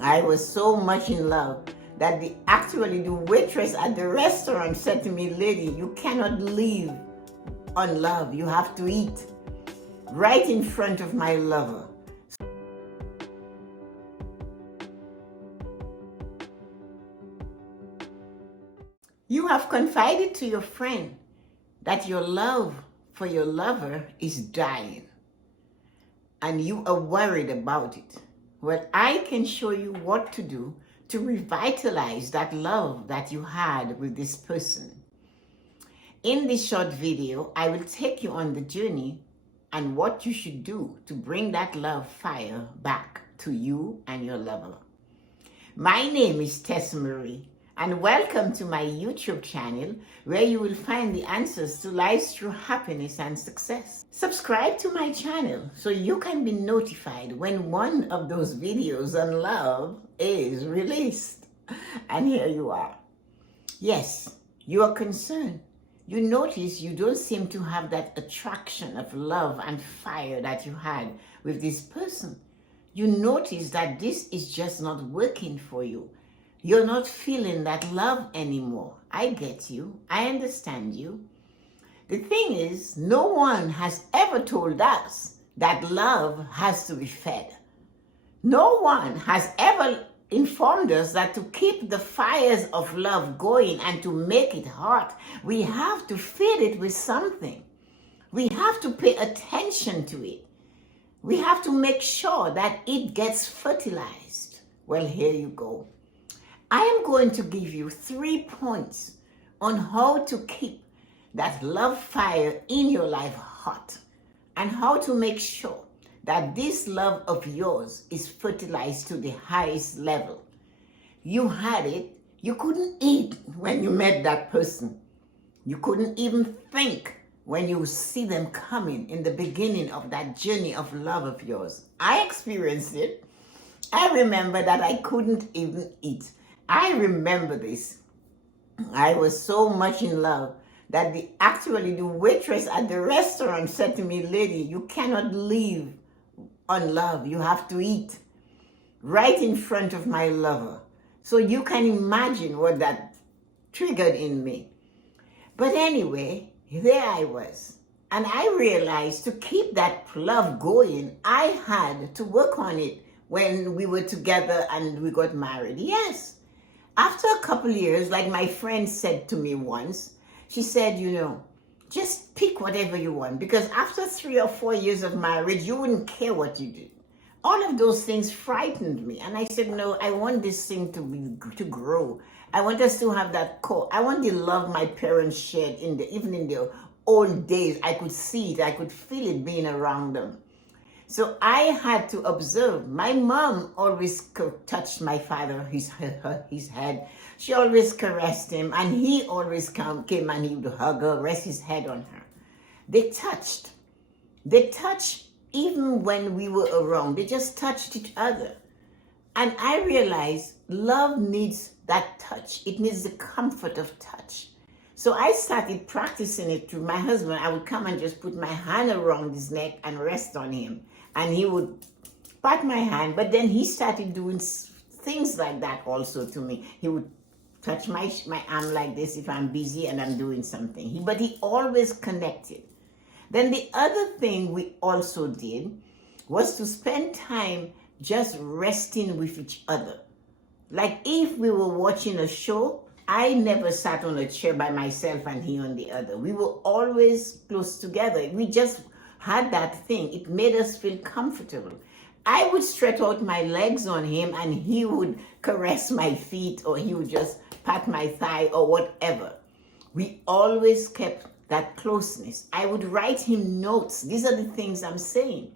I was so much in love that actually the waitress at the restaurant said to me, "Lady, you cannot leave on love. You have to eat," right in front of my lover. You have confided to your friend that your love for your lover is dying and you are worried about it. Well, I can show you what to do to revitalize that love that you had with this person. In this short video, I will take you on the journey and what you should do to bring that love fire back to you and your lover. My name is Tessa-Marie, and welcome to my YouTube channel where you will find the answers to life's true happiness and success. Subscribe to my channel so you can be notified when one of those videos on love is released. And here you are. Yes, you are concerned. You notice you don't seem to have that attraction of love and fire that you had with this person. You notice that this is just not working for you. You're not feeling that love anymore. I get you. I understand you. The thing is, no one has ever told us that love has to be fed. No one has ever informed us that to keep the fires of love going and to make it hot, we have to feed it with something. We have to pay attention to it. We have to make sure that it gets fertilized. Well, here you go. I am going to give you 3 points on how to keep that love fire in your life hot and how to make sure that this love of yours is fertilized to the highest level. You had it. You couldn't eat when you met that person. You couldn't even think when you see them coming in the beginning of that journey of love of yours. I experienced it. I remember that I couldn't even eat. I remember this. I was so much in love that the waitress at the restaurant said to me, "Lady, you cannot leave on love. You have to eat," right in front of my lover. So you can imagine what that triggered in me. But anyway, there I was. And I realized to keep that love going, I had to work on it when we were together and we got married. Yes. After a couple years, like my friend said to me once, she said, just pick whatever you want, because after 3 or 4 years of marriage, you wouldn't care what you did. All of those things frightened me. And I said, no, I want this thing to grow. I want us to have that core. I want the love my parents shared even in their old days. I could see it. I could feel it being around them. So I had to observe. My mom always touched my father, his head. She always caressed him, and he always came and he would hug her, rest his head on her. They touched. They touched even when we were around. They just touched each other. And I realized love needs that touch. It needs the comfort of touch. So I started practicing it through my husband. I would come and just put my hand around his neck and rest on him. And he would pat my hand, but then he started doing things like that also to me. He would touch my arm like this if I'm busy and I'm doing something. But he always connected. Then the other thing we also did was to spend time just resting with each other. Like if we were watching a show, I never sat on a chair by myself and he on the other. We were always close together. We just had that thing. It made us feel comfortable. I would stretch out my legs on him and he would caress my feet, or he would just pat my thigh or whatever. We always kept that closeness. I would write him notes. These are the things I'm saying.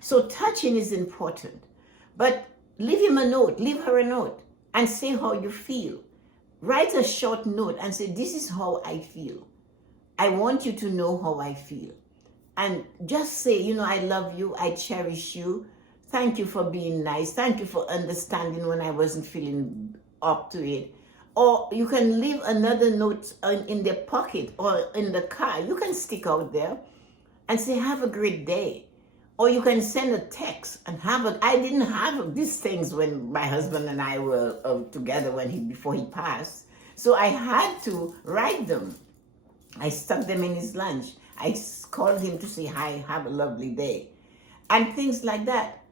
So touching is important. But leave him a note, leave her a note, and say how you feel. Write a short note and say, "This is how I feel. I want you to know how I feel." And just say, "I love you, I cherish you. Thank you for being nice. Thank you for understanding when I wasn't feeling up to it." Or you can leave another note in their pocket or in the car. You can stick out there and say, "Have a great day." Or you can send a text and have it. I didn't have these things when my husband and I were together before he passed. So I had to write them. I stuck them in his lunch. I called him to say hi, have a lovely day, and things like that.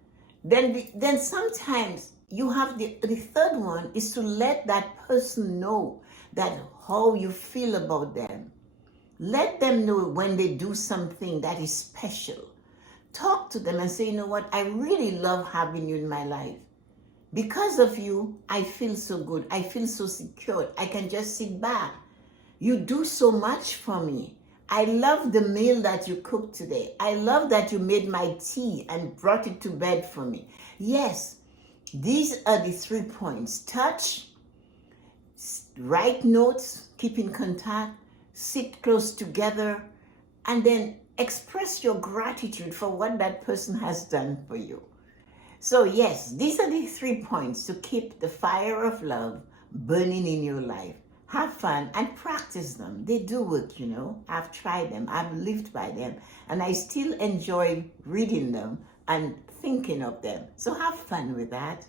Then sometimes you have the third one is to let that person know that how you feel about them. Let them know when they do something that is special. Talk to them and say, you know what, I really love having you in my life. Because of you, I feel so good. I feel so secure. I can just sit back. You do so much for me. I love the meal that you cooked today. I love that you made my tea and brought it to bed for me. Yes, these are the 3 points. Touch, write notes, keep in contact, sit close together, and then express your gratitude for what that person has done for you. So yes, these are the 3 points to keep the fire of love burning in your life. Have fun and practice them. They do work, you know. I've tried them. I've lived by them. And I still enjoy reading them and thinking of them. So have fun with that.